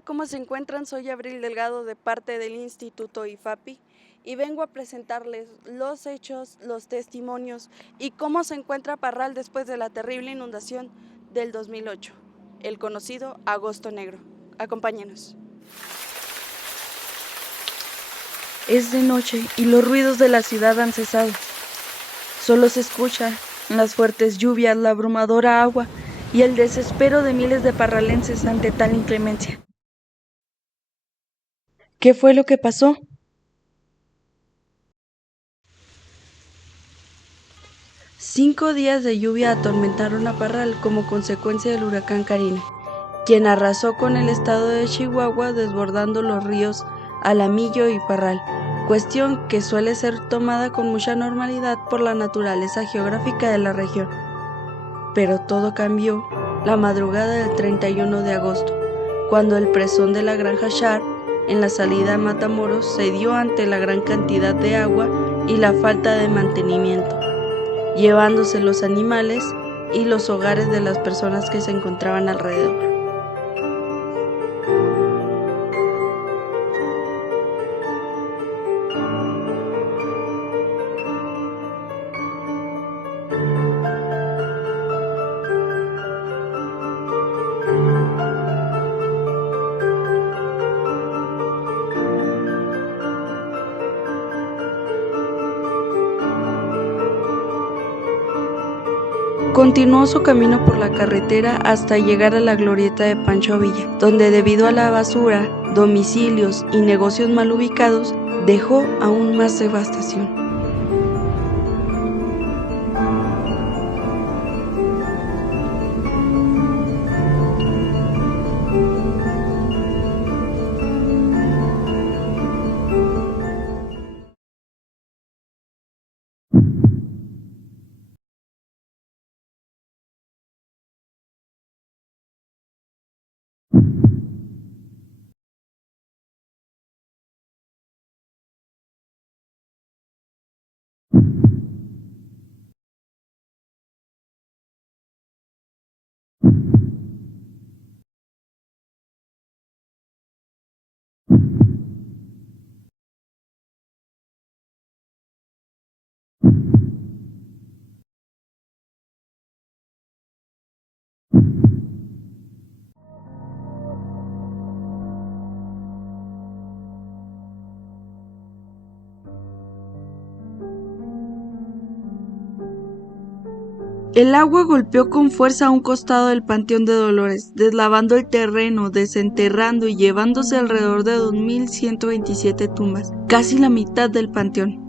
Hola, ¿cómo se encuentran? Soy Abril Delgado de parte del Instituto IFAPI y vengo a presentarles los hechos, los testimonios y cómo se encuentra Parral después de la terrible inundación del 2008, el conocido Agosto Negro. Acompáñenos. Es de noche y los ruidos de la ciudad han cesado. Solo se escuchan las fuertes lluvias, la abrumadora agua y el desespero de miles de parralenses ante tal inclemencia. ¿Qué fue lo que pasó? 5 días de lluvia atormentaron a Parral como consecuencia del huracán Karina, quien arrasó con el estado de Chihuahua desbordando los ríos Alamillo y Parral, cuestión que suele ser tomada con mucha normalidad por la naturaleza geográfica de la región. Pero todo cambió la madrugada del 31 de agosto, cuando el presón de la granja Shar, en la salida a Matamoros, cedió ante la gran cantidad de agua y la falta de mantenimiento, llevándose los animales y los hogares de las personas que se encontraban alrededor. Continuó su camino por la carretera hasta llegar a la glorieta de Pancho Villa, donde debido a la basura, domicilios y negocios mal ubicados, dejó aún más devastación. El agua golpeó con fuerza a un costado del Panteón de Dolores, deslavando el terreno, desenterrando y llevándose alrededor de 2127 tumbas, casi la mitad del panteón.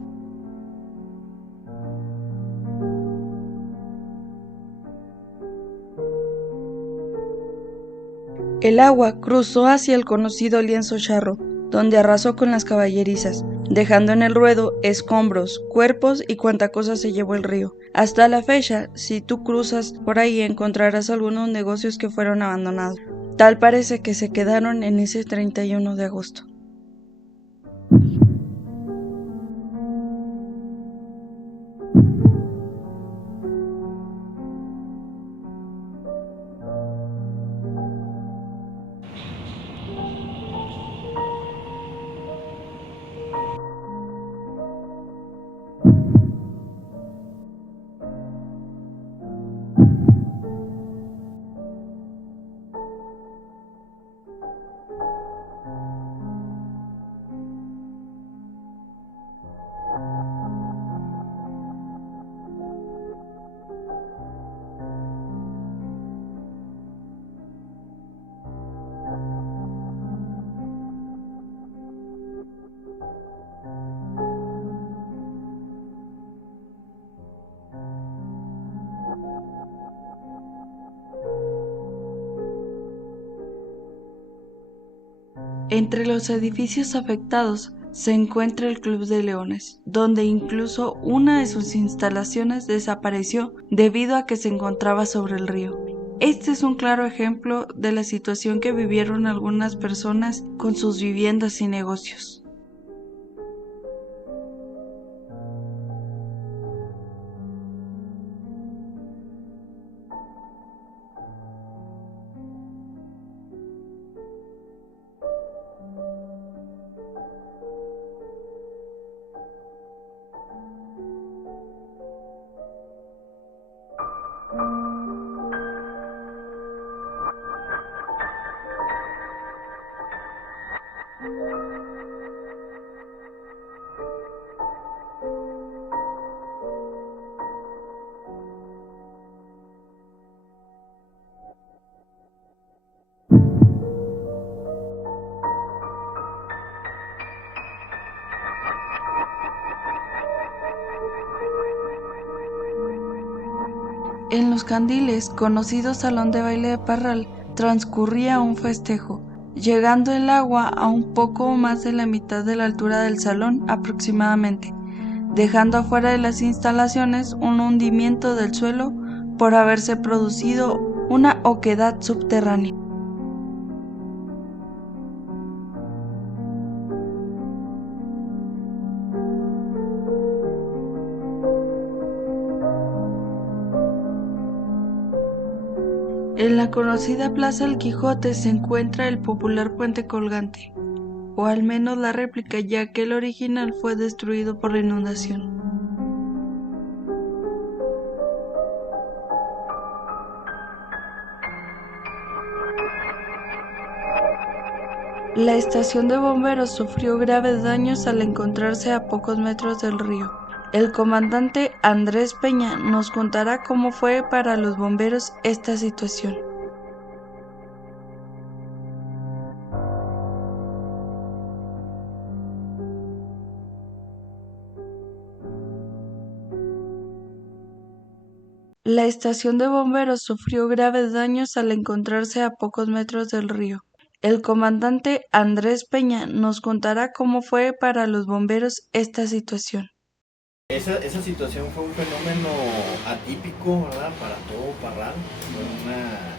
El agua cruzó hacia el conocido lienzo charro, donde arrasó con las caballerizas, dejando en el ruedo escombros, cuerpos y cuanta cosa se llevó el río. Hasta la fecha, si tú cruzas por ahí encontrarás algunos negocios que fueron abandonados. Tal parece que se quedaron en ese 31 de agosto. Entre los edificios afectados se encuentra el Club de Leones, donde incluso una de sus instalaciones desapareció debido a que se encontraba sobre el río. Este es un claro ejemplo de la situación que vivieron algunas personas con sus viviendas y negocios. En los candiles, conocido salón de baile de Parral, transcurría un festejo, llegando el agua a un poco más de la mitad de la altura del salón aproximadamente, dejando afuera de las instalaciones un hundimiento del suelo por haberse producido una oquedad subterránea. En la conocida Plaza El Quijote se encuentra el popular puente colgante, o al menos la réplica, ya que el original fue destruido por la inundación. La estación de bomberos sufrió graves daños al encontrarse a pocos metros del río. El comandante Andrés Peña nos contará cómo fue para los bomberos esta situación. La estación de bomberos sufrió graves daños al encontrarse a pocos metros del río. El comandante Andrés Peña nos contará cómo fue para los bomberos esta situación. Esa situación fue un fenómeno atípico, ¿verdad? Para todo Parral. Fue una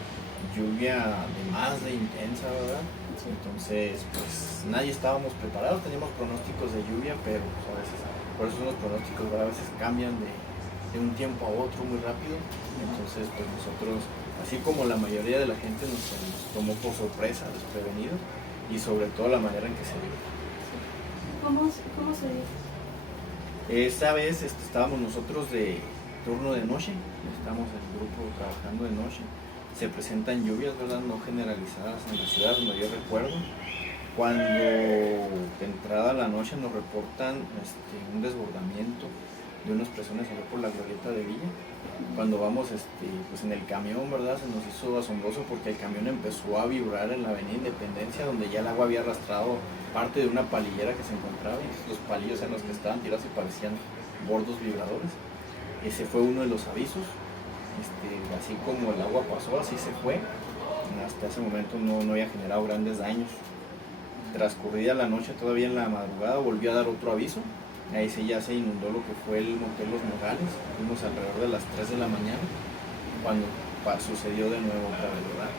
lluvia de más de intensa, ¿verdad? Entonces, pues nadie estábamos preparados, teníamos pronósticos de lluvia, pero pues, a veces, por eso los pronósticos, ¿verdad? A veces cambian de un tiempo a otro muy rápido. Entonces, pues nosotros, así como la mayoría de la gente, nos tomó por sorpresa, desprevenidos, y sobre todo la manera en que se dio. ¿Cómo se dio? Esta vez estábamos nosotros de turno de noche, estamos en el grupo trabajando de noche. Se presentan lluvias, ¿verdad? No generalizadas en la ciudad, donde yo recuerdo. Cuando de entrada a la noche nos reportan un desbordamiento de unos presones allá por la glorieta de Villa. Cuando vamos pues en el camión, ¿verdad? Se nos hizo asombroso porque el camión empezó a vibrar en la avenida Independencia, donde ya el agua había arrastrado parte de una palillera que se encontraba, y los palillos en los que estaban tirados y parecían bordos vibradores. Ese fue uno de los avisos. Así como el agua pasó, así se fue. Hasta ese momento no había generado grandes daños. Transcurrida la noche, todavía en la madrugada, volvió a dar otro aviso. Ahí sí ya se inundó lo que fue el motel Los Nogales. Fuimos alrededor de las 3 de la mañana cuando sucedió de nuevo otra vez, ¿verdad?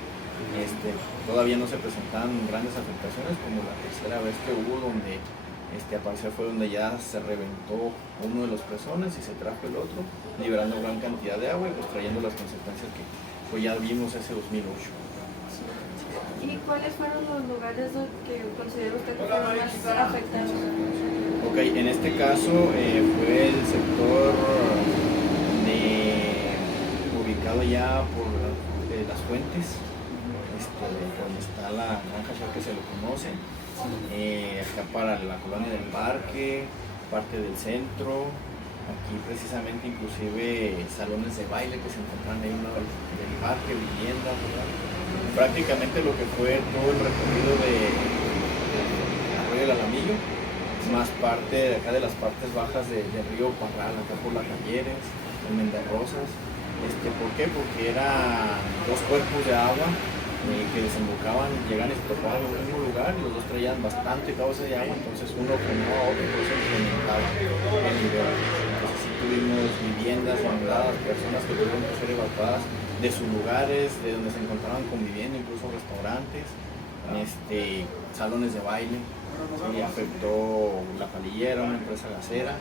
Todavía no se presentaban grandes afectaciones como la tercera vez que hubo, donde al parecer fue donde ya se reventó uno de los presones y se trajo el otro, liberando gran cantidad de agua y pues trayendo las consecuencias que pues ya vimos ese 2008. ¿Y cuáles fueron los lugares que considera usted que fueron más afectados? Ok, en este caso fue el sector ubicado ya por las fuentes, donde está la granja, ya que se lo conoce, acá para la colonia del Parque, parte del centro, aquí precisamente inclusive salones de baile que se encuentran ahí uno del parque, viviendas, ¿verdad? Prácticamente lo que fue todo el recorrido de Arroyo del Alamillo, más parte de acá de las partes bajas del río Parral, acá por las Talleres, en Menderrosas. ¿Por qué? Porque eran dos cuerpos de agua que desembocaban, llegaban y se topaban en el mismo lugar, y los dos traían bastante cauce de agua, entonces uno ponía a otro, por eso incrementaba el nivel. Entonces sí tuvimos viviendas inundadas, personas que tuvieron que ser evacuadas de sus lugares, de donde se encontraban conviviendo, incluso restaurantes, salones de baile, y afectó la palillera, una empresa gasera.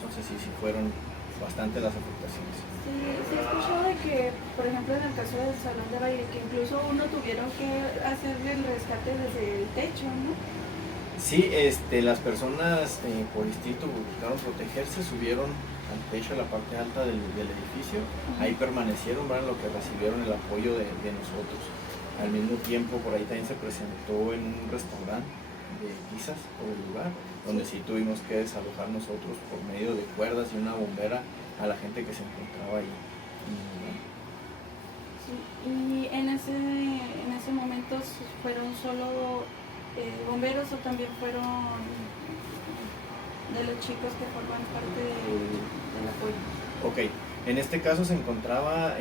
Entonces sí fueron bastante las afectaciones. Sí, se ha escuchado de que, por ejemplo, en el caso del salón de baile, que incluso uno tuvieron que hacerle el rescate desde el techo, ¿no? Sí, las personas por instinto buscaron protegerse, subieron al techo, a la parte alta del edificio, ahí permanecieron, ¿verdad? Lo que recibieron el apoyo de nosotros. Al mismo tiempo, por ahí también se presentó en un restaurante de pizzas por el lugar, donde sí tuvimos que desalojar nosotros por medio de cuerdas y una bombera a la gente que se encontraba ahí. Sí, y en ese momento fueron solo bomberos, o también fueron de los chicos que forman parte del apoyo. Ok, En este caso se encontraba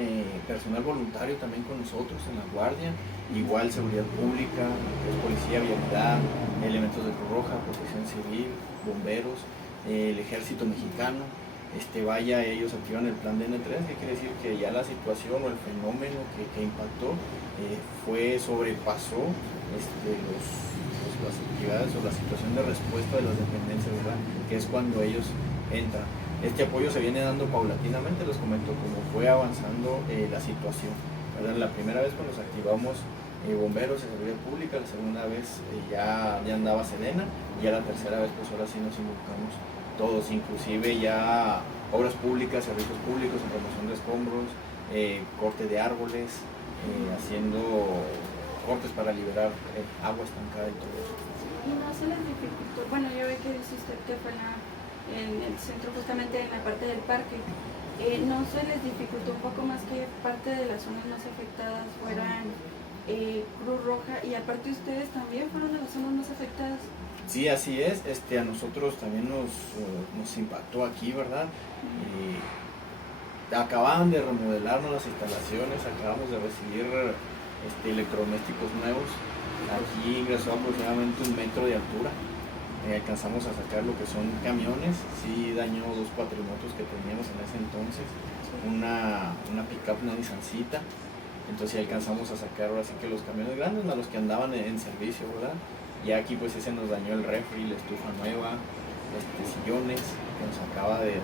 personal voluntario también con nosotros en la guardia, igual seguridad pública, pues, policía, vialidad, elementos de Cruz Roja, protección civil, bomberos, el ejército mexicano. Ellos activan el plan DN3, que quiere decir que ya la situación o el fenómeno que impactó sobrepasó las actividades o la situación de respuesta de las dependencias, ¿verdad? Que es cuando ellos entran. Este apoyo se viene dando paulatinamente, les comento, como fue avanzando la situación, ¿verdad? La primera vez cuando nos activamos bomberos y seguridad pública, la segunda vez ya andaba Sedena, y ya la tercera vez pues ahora sí nos involucramos todos, inclusive ya obras públicas, servicios públicos, en remoción de escombros, corte de árboles, haciendo cortes para liberar agua estancada y todo eso. Y no se les dificultó, bueno, yo ve que dice usted que fue en el centro, justamente en la parte del parque, ¿no se les dificultó un poco más que parte de las zonas más afectadas fueran Cruz Roja, y aparte ustedes también fueron de las zonas más afectadas? Sí, así es. A nosotros también nos impactó aquí, ¿verdad? Acababan de remodelarnos las instalaciones, acabamos de recibir electrodomésticos nuevos. Aquí ingresó aproximadamente 1 metro de altura. Alcanzamos a sacar lo que son camiones. Sí dañó 2 cuatrimotos que teníamos en ese entonces, una pick-up, una Nissancita. Entonces alcanzamos a sacar ahora sí que los camiones grandes, más los que andaban en servicio, ¿verdad? Y aquí pues ese nos dañó el refri, la estufa nueva, sillones que nos acaba de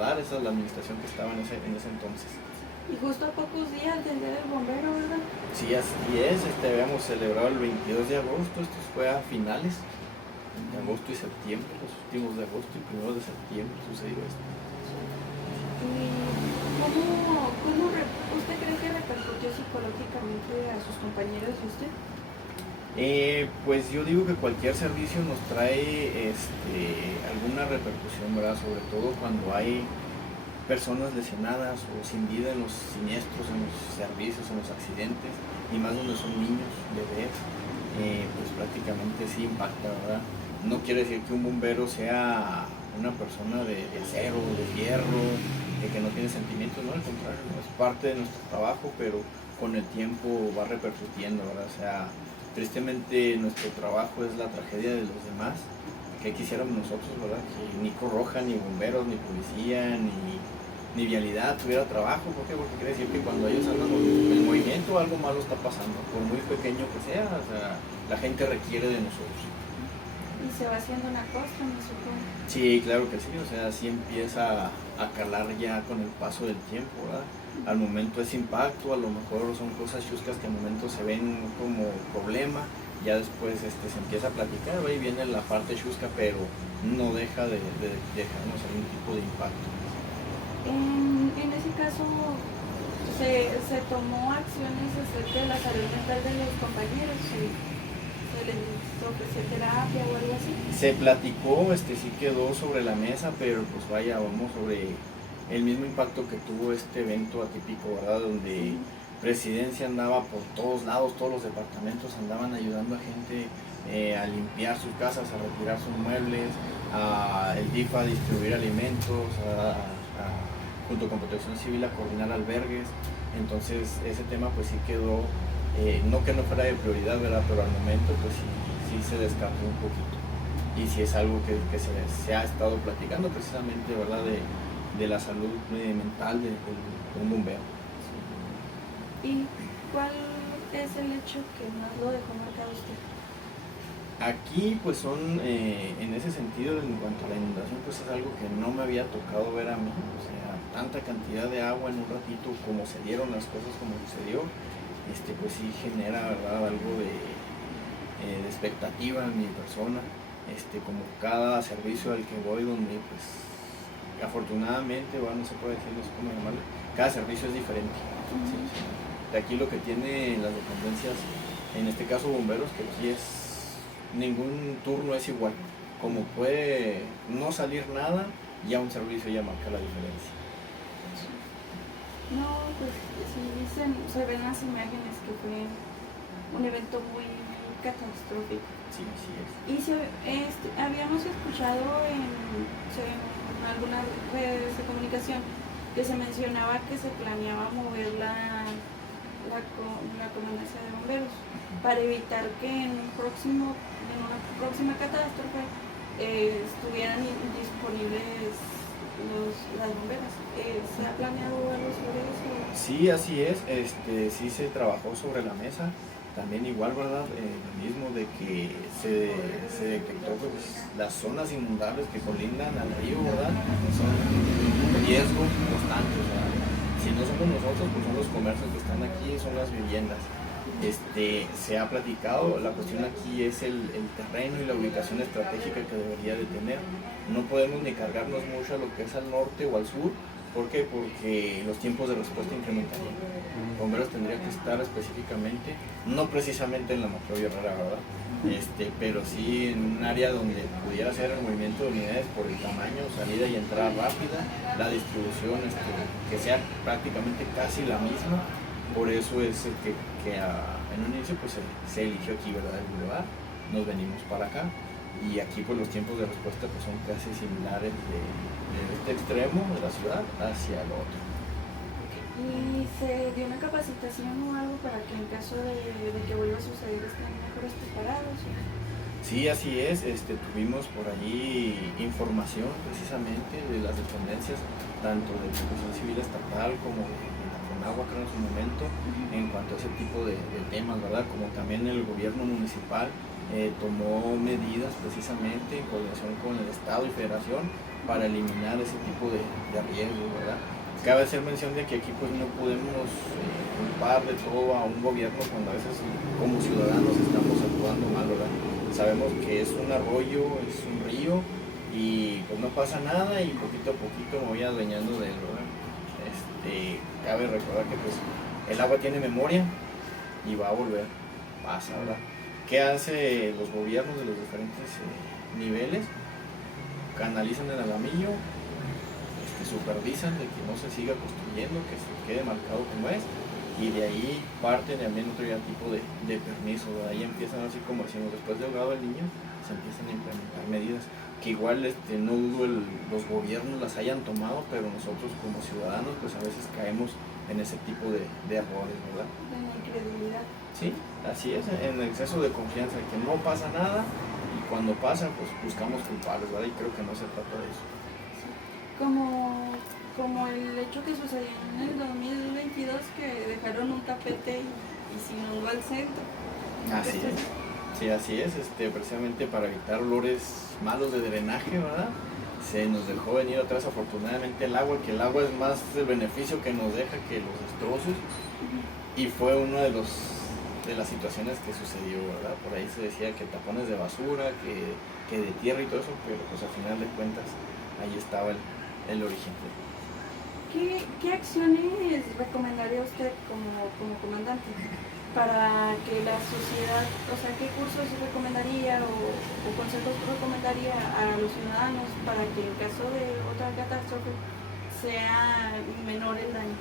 dar esa es la administración que estaba en ese entonces. Y justo a pocos días del Día del Bombero, ¿verdad? Sí, así es. Habíamos celebrado el 22 de agosto, esto fue a finales de agosto y septiembre, los últimos de agosto y primeros de septiembre sucedió esto. ¿Y cómo usted cree que repercutió psicológicamente a sus compañeros y usted? Pues yo digo que cualquier servicio nos trae alguna repercusión, ¿verdad? Sobre todo cuando hay personas lesionadas o sin vida en los siniestros, en los servicios, en los accidentes, y más donde son niños, bebés, pues prácticamente sí impacta, ¿verdad? No quiere decir que un bombero sea una persona de acero, de fierro, que no tiene sentimientos, no, al contrario, ¿no? Es parte de nuestro trabajo, pero con el tiempo va repercutiendo, ¿verdad? O sea, tristemente nuestro trabajo es la tragedia de los demás. ¿Qué quisiéramos nosotros, verdad? Que ni Cruz Roja, ni bomberos, ni policía, ni vialidad tuviera trabajo. ¿Por qué? Porque quiere decir que cuando ellos andan en movimiento algo malo está pasando, por muy pequeño que sea, o sea, la gente requiere de nosotros. Y se va haciendo una costra, me supongo. Sí, claro que sí, o sea, sí empieza a calar ya con el paso del tiempo, ¿verdad? Al momento es impacto, a lo mejor son cosas chuscas que al momento se ven como problema, ya después se empieza a platicar, ahí viene la parte chusca, pero no deja de dejarnos algún tipo de impacto. En ese caso, ¿se tomó acciones acerca de la salud mental de los compañeros? ¿Se les ofreció terapia o algo así? Se platicó, sí quedó sobre la mesa, pero pues vaya, vamos sobre el mismo impacto que tuvo este evento atípico, ¿verdad? Donde Presidencia andaba por todos lados, todos los departamentos andaban ayudando a gente a limpiar sus casas, a retirar sus muebles, el DIF a distribuir alimentos, junto con Protección Civil a coordinar albergues. Entonces ese tema pues sí quedó, no que no fuera de prioridad, ¿verdad? Pero al momento pues sí se descartó un poquito. Y sí es algo que se ha estado platicando precisamente, ¿verdad? De la salud mental de un bombero. ¿Y cuál es el hecho que más lo dejó marcado usted? Aquí pues son, en ese sentido, en cuanto a la inundación, pues es algo que no me había tocado ver a mí, o sea, tanta cantidad de agua en un ratito, como se dieron las cosas como sucedió, pues sí genera, ¿verdad?, algo de expectativa en mi persona, como cada servicio al que voy, donde pues afortunadamente, bueno, no se puede decir, no sé cómo llamarlo, cada servicio es diferente. Sí, sí. De aquí lo que tiene las dependencias, en este caso bomberos, que aquí ningún turno es igual. Como puede no salir nada, ya un servicio ya marca la diferencia. No, pues sí, se ven las imágenes que fue un evento muy catastrófico. Sí, así es. Y habíamos escuchado en algunas redes de comunicación que se mencionaba que se planeaba mover la comandancia de bomberos para evitar que en una próxima catástrofe estuvieran disponibles las bomberas. ¿Se ha planeado algo sobre eso? Sí, así es, sí se trabajó sobre la mesa, también igual, ¿verdad? Lo mismo de que se detectó pues, las zonas inundables que colindan al río, ¿verdad? Son un riesgo constante, ¿verdad? Si no somos nosotros, pues son los comercios que están aquí, son las viviendas. Se ha platicado, la cuestión aquí es el terreno y la ubicación estratégica que debería de tener. No podemos ni cargarnos mucho a lo que es al norte o al sur. ¿Por qué? Porque los tiempos de respuesta incrementarían. Bomberos tendría que estar específicamente, no precisamente en la macrovia rara, ¿verdad? Pero sí en un área donde pudiera ser el movimiento de unidades por el tamaño, salida y entrada rápida, la distribución que sea prácticamente casi la misma. Por eso es que en un inicio pues se eligió aquí, ¿verdad? El lugar, nos venimos para acá y aquí pues los tiempos de respuesta pues son casi similares de este extremo de la ciudad hacia el otro. ¿Y se dio una capacitación o algo para que en caso de que vuelva a suceder estén mejores preparados? Sí, así es, tuvimos por allí información precisamente de las dependencias, tanto de Protección Civil Estatal como de la CONAGUA, creo en su momento, en cuanto a ese tipo de temas, ¿verdad? Como también el gobierno municipal tomó medidas precisamente en coordinación con el Estado y Federación para eliminar ese tipo de riesgos, ¿verdad? Cabe hacer mención de que aquí pues no podemos culpar de todo a un gobierno cuando a veces como ciudadanos estamos actuando mal, ¿verdad? Sabemos que es un arroyo, es un río y pues no pasa nada y poquito a poquito me voy adueñando de él, ¿verdad? Cabe recordar que pues el agua tiene memoria y va a volver, pasa, ¿verdad? ¿Qué hace los gobiernos de los diferentes niveles? Canalizan el alamillo, supervisan de que no se siga construyendo, que se quede marcado como es, y de ahí parten también otro tipo de permiso. De ahí empiezan, así como decimos, después de ahogado el niño, se empiezan a implementar medidas que igual no dudo los gobiernos las hayan tomado, pero nosotros como ciudadanos pues a veces caemos en ese tipo de errores, ¿verdad? De la incredulidad. Sí, así es, en exceso de confianza, que no pasa nada y cuando pasa pues buscamos culpables, ¿verdad? Y creo que no se trata de eso. Como el hecho que sucedió en el 2022 que dejaron un tapete y se inundó el centro. Así es, sí, así es, precisamente para evitar olores malos de drenaje, ¿verdad? Se nos dejó venir atrás afortunadamente el agua, que el agua es más el beneficio que nos deja que los destrozos, y fue una de las situaciones que sucedió, ¿verdad? Por ahí se decía que tapones de basura, que de tierra y todo eso, pero pues al final de cuentas ahí estaba el origen. ¿Qué acciones recomendaría usted como comandante para que la sociedad, o sea, qué cursos recomendaría o consejos recomendaría a los ciudadanos para que en caso de otra catástrofe sea menor el daño?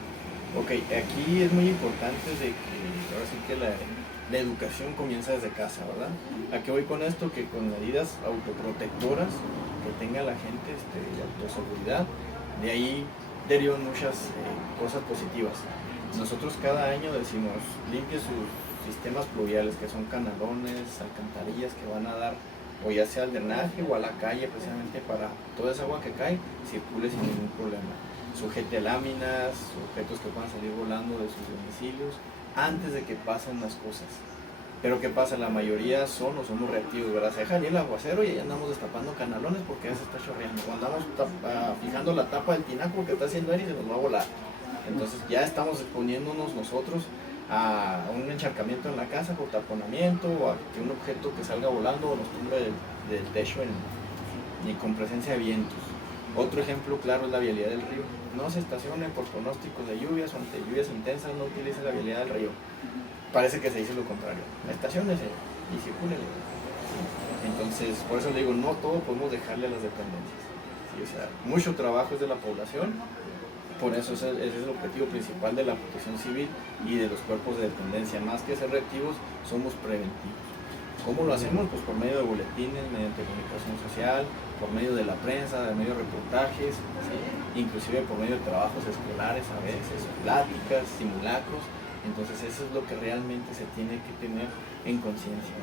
Ok, aquí es muy importante de que ahora sí que la educación comienza desde casa, ¿verdad? ¿A qué voy con esto? Que con medidas autoprotectoras que tenga la gente de autoseguridad, de ahí derivan muchas cosas positivas. Nosotros cada año decimos, limpie sus sistemas pluviales, que son canalones, alcantarillas que van a dar, o ya sea al drenaje o a la calle, precisamente para toda esa agua que cae, circule sin ningún problema. Sujete láminas, objetos que puedan salir volando de sus domicilios, antes de que pasen las cosas. Pero ¿qué pasa? La mayoría somos reactivos, ¿verdad? Se deja el aguacero y ahí andamos destapando canalones porque ya se está chorreando. O andamos fijando la tapa del tinaco que está haciendo aire y se nos va a volar. Entonces ya estamos exponiéndonos nosotros a un encharcamiento en la casa por taponamiento o a que un objeto que salga volando o nos tumbe del techo ni con presencia de vientos. Otro ejemplo claro es la vialidad del río. No se estacione por pronósticos de lluvias o ante lluvias intensas, no utilice la vialidad del río. Parece que se dice lo contrario. Estaciónese y circule. Entonces, por eso le digo, no todo podemos dejarle a las dependencias. ¿Sí? O sea, mucho trabajo es de la población. Por eso ese es el objetivo principal de la Protección Civil y de los cuerpos de dependencia. Más que ser reactivos, somos preventivos. ¿Cómo lo hacemos? Pues por medio de boletines, mediante comunicación social, por medio de la prensa, de medios de reportajes, ¿sí? inclusive por medio de trabajos escolares a veces, pláticas, simulacros. Entonces eso es lo que realmente se tiene que tener en conciencia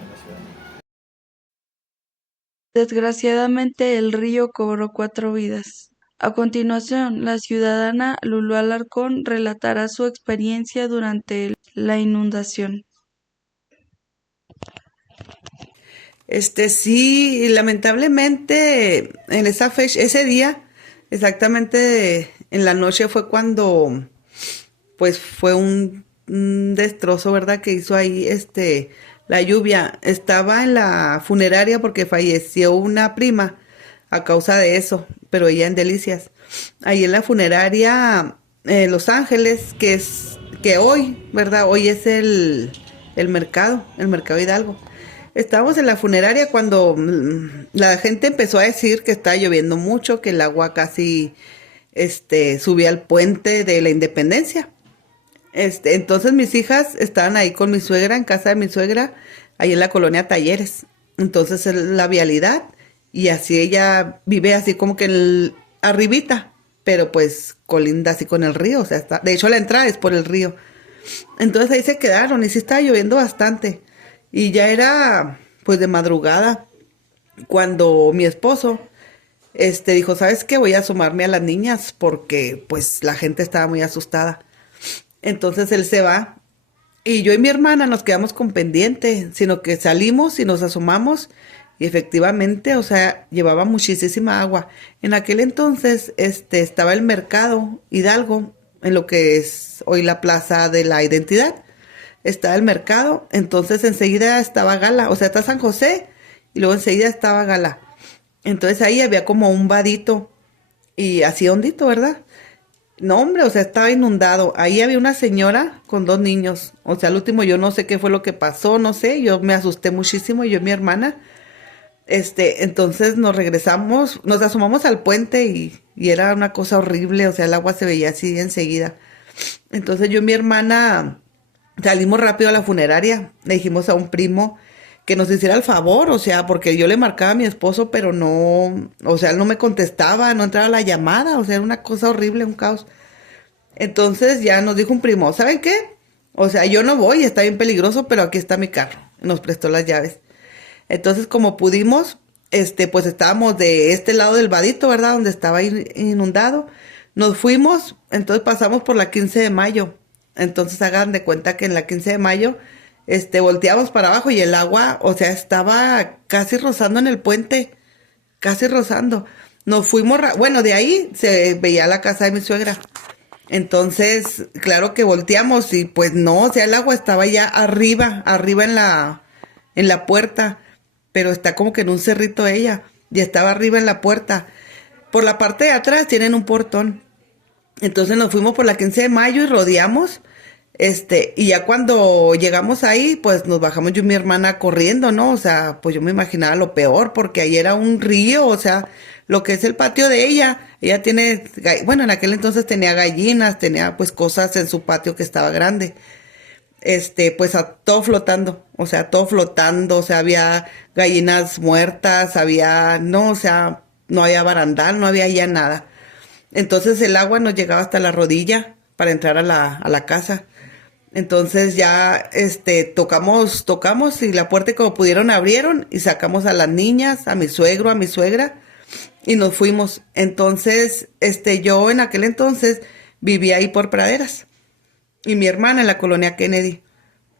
en la ciudadanía. Desgraciadamente el río cobró 4 vidas. A continuación, la ciudadana Lulú Alarcón relatará su experiencia durante la inundación. Sí, lamentablemente en esa fecha, ese día, exactamente en la noche fue cuando, pues fue un destrozo, ¿verdad? Que hizo ahí, la lluvia. Estaba en la funeraria porque falleció una prima a causa de eso, pero ella en Delicias. Ahí en la funeraria Los Ángeles, que hoy, ¿verdad? Hoy es el mercado Hidalgo. Estábamos en la funeraria cuando la gente empezó a decir que estaba lloviendo mucho, que el agua casi subía al puente de la Independencia. Entonces mis hijas estaban ahí con mi suegra, en casa de mi suegra, ahí en la colonia Talleres. Entonces la vialidad, y así ella vive así como que arribita, pero pues colinda así con el río, o sea, de hecho la entrada es por el río. Entonces ahí se quedaron y sí estaba lloviendo bastante. Y ya era pues de madrugada cuando mi esposo dijo, ¿sabes qué? Voy a asomarme a las niñas porque pues la gente estaba muy asustada. Entonces él se va y yo y mi hermana nos quedamos con pendiente, sino que salimos y nos asomamos y efectivamente, o sea, llevaba muchísima agua. En aquel entonces estaba el mercado Hidalgo, en lo que es hoy la Plaza de la Identidad. Estaba el mercado, entonces enseguida estaba Gala, o sea, está San José y luego enseguida estaba Gala. Entonces ahí había como un vadito y así hondito, ¿verdad? No, hombre, o sea, estaba inundado. Ahí había una señora con 2 niños. O sea, al último yo no sé qué fue lo que pasó, no sé, yo me asusté muchísimo, yo y mi hermana. Entonces nos regresamos, nos asomamos al puente y era una cosa horrible, o sea, el agua se veía así enseguida. Entonces yo y mi hermana salimos rápido a la funeraria, le dijimos a un primo que nos hiciera el favor, o sea, porque yo le marcaba a mi esposo, pero no, o sea, él no me contestaba, no entraba la llamada, o sea, era una cosa horrible, un caos. Entonces ya nos dijo un primo, ¿saben qué? O sea, yo no voy, está bien peligroso, pero aquí está mi carro. Nos prestó las llaves. Entonces, como pudimos, pues estábamos de este lado del vadito, ¿verdad? Donde estaba inundado. Nos fuimos, entonces pasamos por la 15 de mayo. Entonces hagan de cuenta que en la 15 de mayo, volteamos para abajo y el agua, o sea, estaba casi rozando en el puente, casi rozando. Nos fuimos, bueno, de ahí se veía la casa de mi suegra. Entonces, claro que volteamos y pues no, o sea, el agua estaba ya arriba en la puerta, pero está como que en un cerrito ella, y estaba arriba en la puerta. Por la parte de atrás tienen un portón. Entonces nos fuimos por la 15 de mayo y rodeamos, y ya cuando llegamos ahí, pues nos bajamos yo y mi hermana corriendo, ¿no? O sea, pues yo me imaginaba lo peor, porque ahí era un río, o sea, lo que es el patio de ella tiene, bueno, en aquel entonces tenía gallinas, tenía pues cosas en su patio que estaba grande, pues todo flotando, o sea, había gallinas muertas, no, o sea, no había barandal, no había ya nada. Entonces el agua nos llegaba hasta la rodilla para entrar a la casa. Entonces ya tocamos y la puerta como pudieron abrieron y sacamos a las niñas, a mi suegro, a mi suegra y nos fuimos. Entonces, yo en aquel entonces vivía ahí por Praderas y mi hermana en la colonia Kennedy.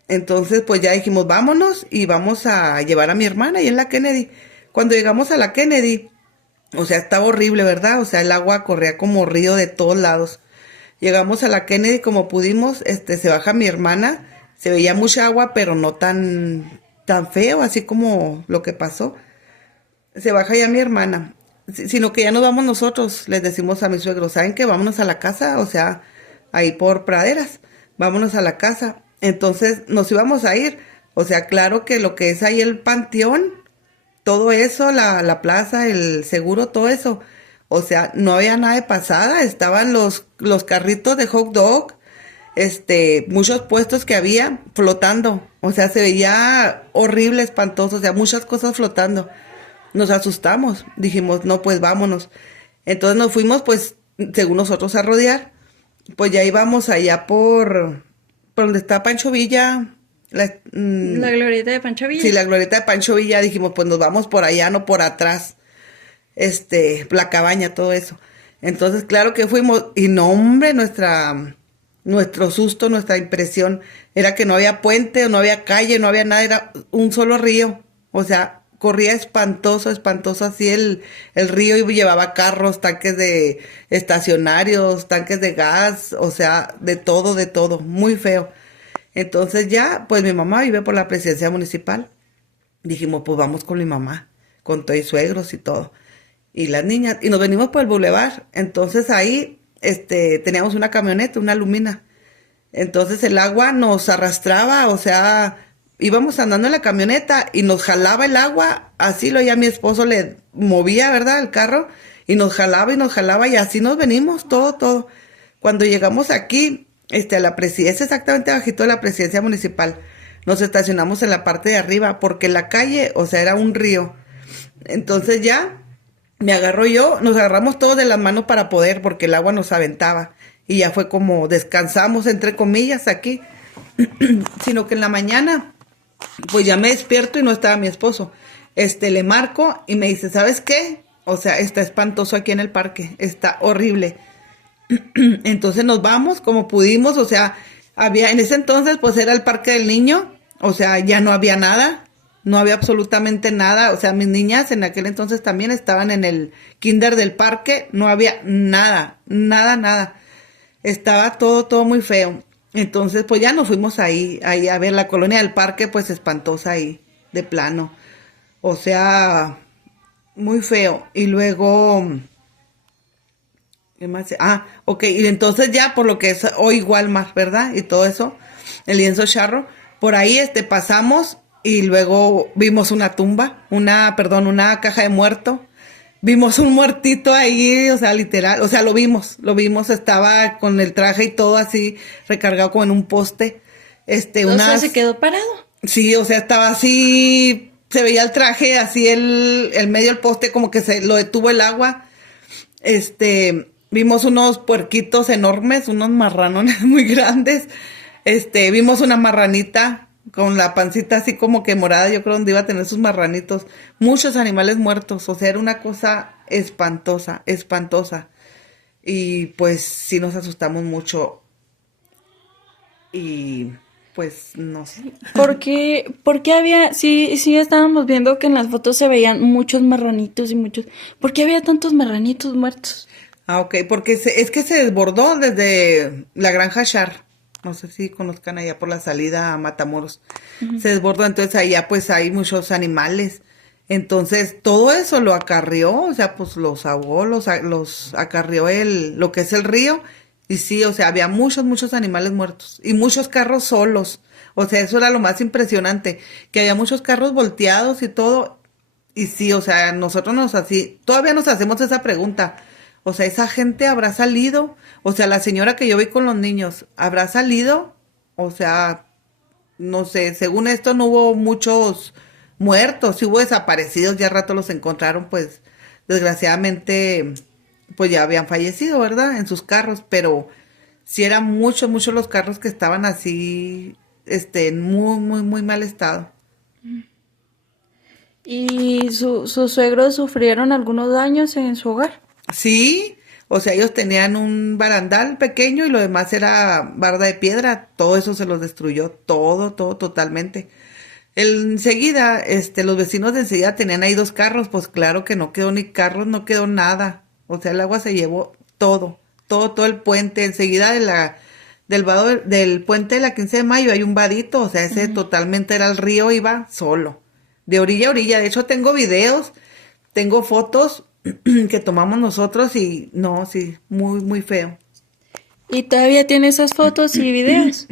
Entonces, pues ya dijimos, vámonos y vamos a llevar a mi hermana ahí en la Kennedy. Cuando llegamos a la Kennedy, o sea, estaba horrible, ¿verdad? O sea, el agua corría como río de todos lados. Llegamos a la Kennedy como pudimos, se baja mi hermana, se veía mucha agua, pero no tan feo, así como lo que pasó. Se baja ya mi hermana, sino que ya nos vamos nosotros, les decimos a mi suegro, ¿saben qué? Vámonos a la casa, o sea, ahí por Praderas, vámonos a la casa. Entonces nos íbamos a ir, o sea, claro que lo que es ahí el panteón, todo eso, la plaza, el seguro, todo eso, o sea, no había nada de pasada, estaban los carritos de hot dog, muchos puestos que había flotando, o sea, se veía horrible, espantoso, o sea, muchas cosas flotando. Nos asustamos, dijimos, no, pues vámonos. Entonces nos fuimos, pues, según nosotros a rodear, pues ya íbamos allá por donde está Pancho Villa. La glorieta de Pancho Villa. Sí, la glorieta de Pancho Villa, dijimos, pues nos vamos por allá, no por atrás, la cabaña, todo eso. Entonces, claro que fuimos, y no, hombre, nuestro susto, nuestra impresión, era que no había puente, no había calle, no había nada, era un solo río, o sea, corría espantoso, espantoso así el río, y llevaba carros, tanques de estacionarios, tanques de gas, o sea, de todo, muy feo. Entonces ya, pues mi mamá vive por la presidencia municipal. Dijimos, pues vamos con mi mamá, con todos y suegros y todo. Y las niñas, y nos venimos por el bulevar. Entonces ahí, teníamos una camioneta, una Lumina. Entonces el agua nos arrastraba, o sea, íbamos andando en la camioneta y nos jalaba el agua, así lo ya mi esposo le movía, ¿verdad? El carro, y nos jalaba y así nos venimos, todo. Cuando llegamos aquí, a la presidencia, exactamente bajito de la presidencia municipal, nos estacionamos en la parte de arriba, porque la calle, o sea, era un río. Entonces ya nos agarramos todos de las manos para poder, porque el agua nos aventaba. Y ya fue como descansamos, entre comillas, aquí. Sino que en la mañana, pues ya me despierto y no estaba mi esposo. Le marco y me dice, ¿sabes qué? O sea, está espantoso aquí en el parque, está horrible. Entonces nos vamos como pudimos, o sea, en ese entonces pues era el parque del niño, o sea, ya no había nada, no había absolutamente nada, o sea, mis niñas en aquel entonces también estaban en el kinder del parque, no había nada, estaba todo muy feo. Entonces pues ya nos fuimos ahí a ver la colonia del parque, pues espantosa ahí, de plano, o sea, muy feo. Y luego, ¿qué más? Ok, y entonces ya por lo que es hoy Walmart, ¿verdad? Y todo eso, el lienzo charro, por ahí pasamos y luego vimos una tumba, una caja de muerto. Vimos un muertito ahí, o sea, literal, o sea, lo vimos, estaba con el traje y todo así, recargado como en un poste. O sea, se quedó parado. Sí, o sea, estaba así, se veía el traje, así el medio del poste, como que lo detuvo el agua. Vimos unos puerquitos enormes, unos marranones muy grandes. Vimos una marranita con la pancita así como que morada, yo creo donde iba a tener sus marranitos. Muchos animales muertos, o sea, era una cosa espantosa. Y pues sí nos asustamos mucho. Y pues no sé. ¿Por qué había, sí estábamos viendo que en las fotos se veían muchos marranitos y muchos, ¿por qué había tantos marranitos muertos? Ok, porque es que se desbordó desde la granja Char. No sé si conozcan allá por la salida a Matamoros. Uh-huh. Se desbordó, entonces allá pues hay muchos animales. Entonces todo eso lo acarrió, o sea, pues los ahogó, los acarrió lo que es el río. Y sí, o sea, había muchos animales muertos y muchos carros solos. O sea, eso era lo más impresionante, que había muchos carros volteados y todo. Y sí, o sea, nosotros todavía nos hacemos esa pregunta. O sea, ¿esa gente habrá salido? O sea, la señora que yo vi con los niños, ¿habrá salido? O sea, no sé, según esto no hubo muchos muertos, sí hubo desaparecidos, ya rato los encontraron, pues, desgraciadamente, pues ya habían fallecido, ¿verdad? En sus carros, pero sí eran muchos los carros que estaban así, en muy mal estado. ¿Y sus suegros sufrieron algunos daños en su hogar? Sí, o sea, ellos tenían un barandal pequeño y lo demás era barda de piedra, todo eso se los destruyó, todo totalmente. Enseguida, los vecinos de enseguida tenían ahí 2 carros, pues claro que no quedó ni carros, no quedó nada, o sea, el agua se llevó todo el puente, enseguida del puente de la 15 de mayo hay un vadito, o sea, ese uh-huh. Totalmente era el río, iba solo, de orilla a orilla, de hecho tengo videos, tengo fotos que tomamos nosotros y no, sí, muy feo. ¿Y todavía tiene esas fotos y videos?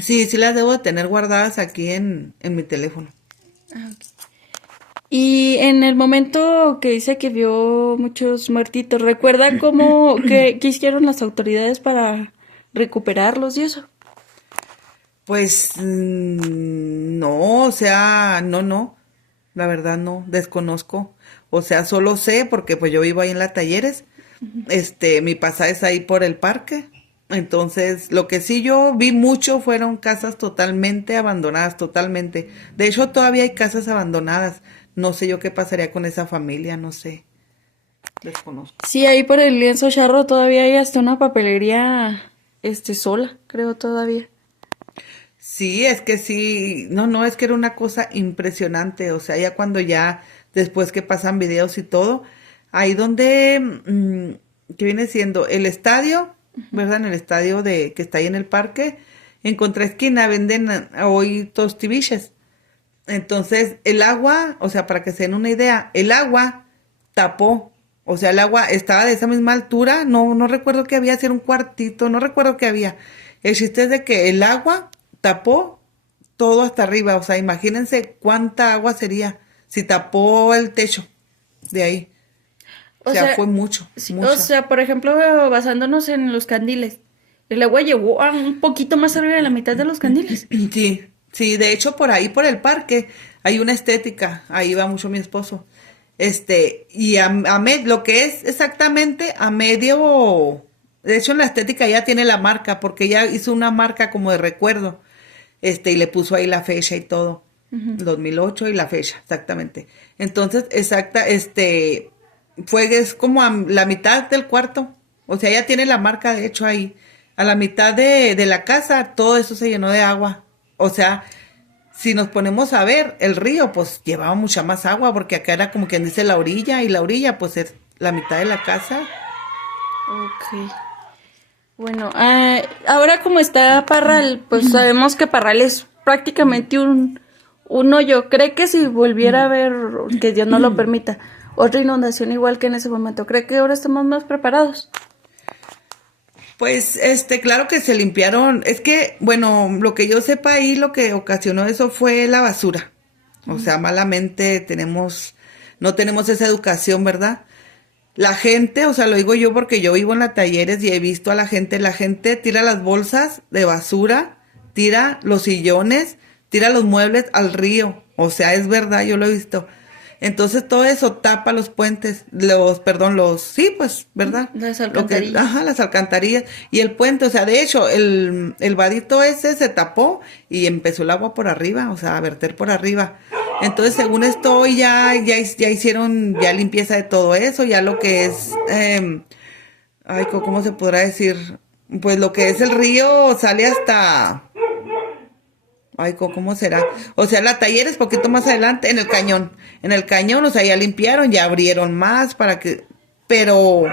Sí, las debo de tener guardadas aquí en mi teléfono. Okay. Y en el momento que dice que vio muchos muertitos, ¿recuerda qué hicieron las autoridades para recuperarlos y eso? Pues no, o sea, no, la verdad no, desconozco. O sea, solo sé, porque pues yo vivo ahí en la Talleres, Mi pasada es ahí por el parque. Entonces, lo que sí yo vi mucho fueron casas totalmente abandonadas, totalmente. De hecho, todavía hay casas abandonadas. No sé yo qué pasaría con esa familia, no sé. Desconozco. Sí, ahí por el lienzo charro todavía hay hasta una papelería, sola, creo todavía. Sí, es que sí, no, es que era una cosa impresionante, o sea, ya cuando ya, después que pasan videos y todo, ahí donde, que viene siendo el estadio, ¿verdad? En el estadio que está ahí en el parque, en contraesquina venden hoy tostibiches. Entonces, el agua, o sea, para que se den una idea, el agua tapó, o sea, el agua estaba de esa misma altura, no recuerdo que había, si era un cuartito, no recuerdo que había. El chiste es de que el agua tapó todo hasta arriba, o sea, imagínense cuánta agua sería si tapó el techo de ahí. O O sea, sea, fue mucho, sí, o mucho. sea, por ejemplo, basándonos en los candiles, el agua llegó a un poquito más arriba de la mitad de los candiles. Sí, sí, de hecho por ahí, por el parque, hay una estética, ahí va mucho mi esposo. Y lo que es exactamente a medio, de hecho en la estética ya tiene la marca, porque ella hizo una marca como de recuerdo, y le puso ahí la fecha y todo, 2008 y la fecha, exactamente. Entonces, es como a la mitad del cuarto, o sea, ya tiene la marca de hecho ahí. A la mitad de la casa, todo eso se llenó de agua. O sea, si nos ponemos a ver, el río, pues llevaba mucha más agua, porque acá era como quien dice la orilla, y la orilla, pues es la mitad de la casa. Ok. Bueno, ahora como está Parral, pues sabemos que Parral es prácticamente un hoyo. ¿Cree que si volviera a haber, que Dios no lo permita, otra inundación igual que en ese momento, cree que ahora estamos más preparados? Pues, claro que se limpiaron. Es que, bueno, lo que yo sepa ahí, lo que ocasionó eso fue la basura. O sea, malamente no tenemos esa educación, ¿verdad? La gente, o sea, lo digo yo porque yo vivo en la Talleres y he visto a la gente tira las bolsas de basura, tira los sillones, tira los muebles al río. O sea, es verdad, yo lo he visto. Entonces todo eso tapa los puentes, sí, pues, ¿verdad? Las alcantarillas. Ajá, las alcantarillas y el puente, o sea, de hecho, el vadito ese se tapó y empezó el agua por arriba, o sea, a verter por arriba. Entonces, según esto, hoy ya hicieron ya limpieza de todo eso, ya lo que es, ¿cómo se podrá decir? Pues lo que es el río sale hasta, ¿cómo será? O sea, la Talleres poquito más adelante, en el cañón, o sea, ya limpiaron, ya abrieron más pero,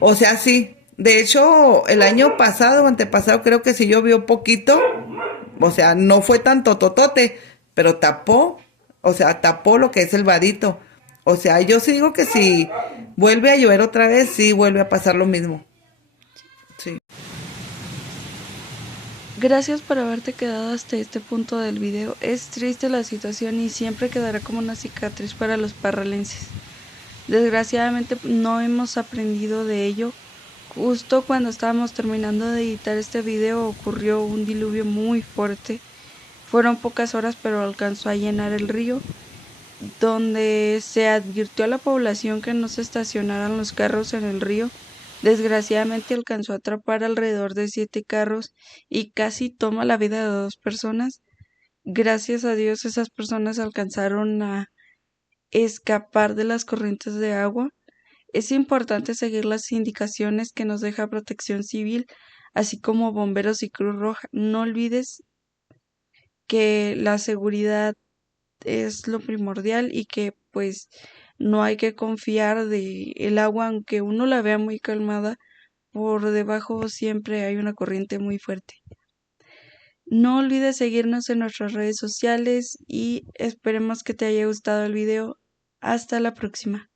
o sea, sí. De hecho, el año pasado o antepasado creo que sí llovió poquito, o sea, no fue tanto totote, pero tapó lo que es el vadito. O sea, yo sí digo que si vuelve a llover otra vez, sí vuelve a pasar lo mismo. Sí. Gracias por haberte quedado hasta este punto del video. Es triste la situación y siempre quedará como una cicatriz para los parralenses. Desgraciadamente no hemos aprendido de ello. Justo cuando estábamos terminando de editar este video ocurrió un diluvio muy fuerte. Fueron pocas horas, pero alcanzó a llenar el río, donde se advirtió a la población que no se estacionaran los carros en el río. Desgraciadamente alcanzó a atrapar alrededor de 7 carros y casi toma la vida de 2 personas. Gracias a Dios esas personas alcanzaron a escapar de las corrientes de agua. Es importante seguir las indicaciones que nos deja Protección Civil, así como Bomberos y Cruz Roja. No olvides que la seguridad es lo primordial y que pues no hay que confiar de el agua, aunque uno la vea muy calmada, por debajo siempre hay una corriente muy fuerte. No olvides seguirnos en nuestras redes sociales y esperemos que te haya gustado el video. Hasta la próxima.